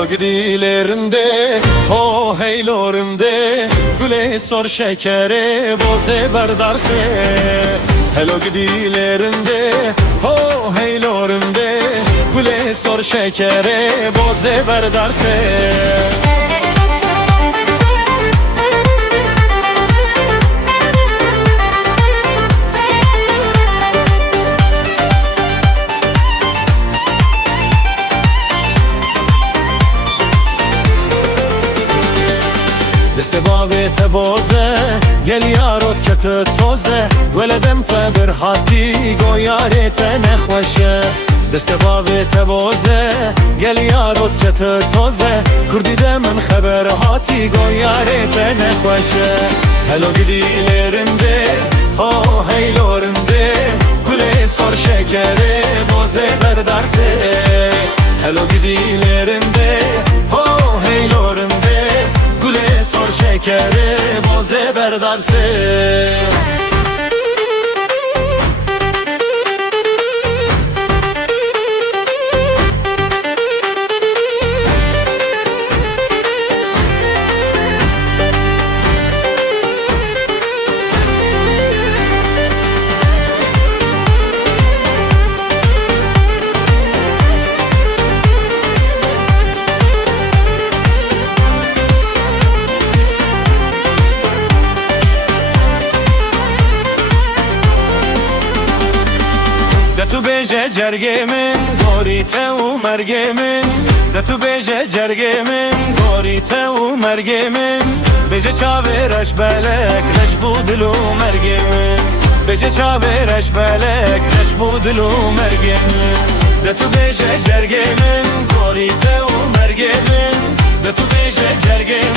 Hello gidilerinde, oh heylorinde, güle sor şekere, boze berdarse. Hello gidilerinde, oh heylorinde, güle sor şekere, boze berdarse. Deste babete boze, gel yarot kete toze, weledem qebir hati goyarete nexweşe. Deste babete boze, gel yarot kete toze, Kurdî de min xeber hati goyarete nexweşe. Hello gidilerinde, oh heylorinde, gule sor şekere, boze berdarse. Hello gidilerinde, oh heylorinde, gule sor şekere, boze berdarse. De tu beje cergemin, gorite u mergemin. De tu beje cergemin, gorite u mergemin. Beje çavereş belek, leş bu dilu mergemin. Beje çavereş belek, leş bu dilu mergemin. De tu beje cergemin, gorite u mergemin. De tu beje cergemin.